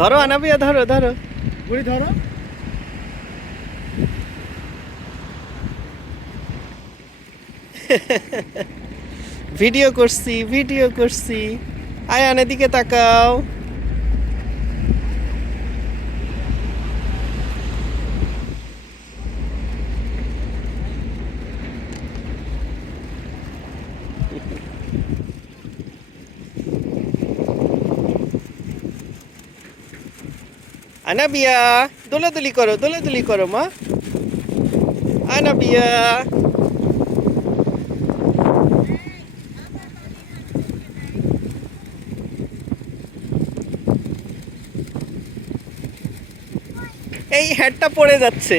ধরো আনাবিয়া, ধরো ধরো। বুড়ি ধরো। ভিডিও করছি, ভিডিও করছি। আয়ান এদিকে তাকাও। আনাবিয়া, দোলাদুলি করো, দোলাদুলি করো মা। আনাবিয়া। এই হ্যাটটা পড়ে যাচ্ছে।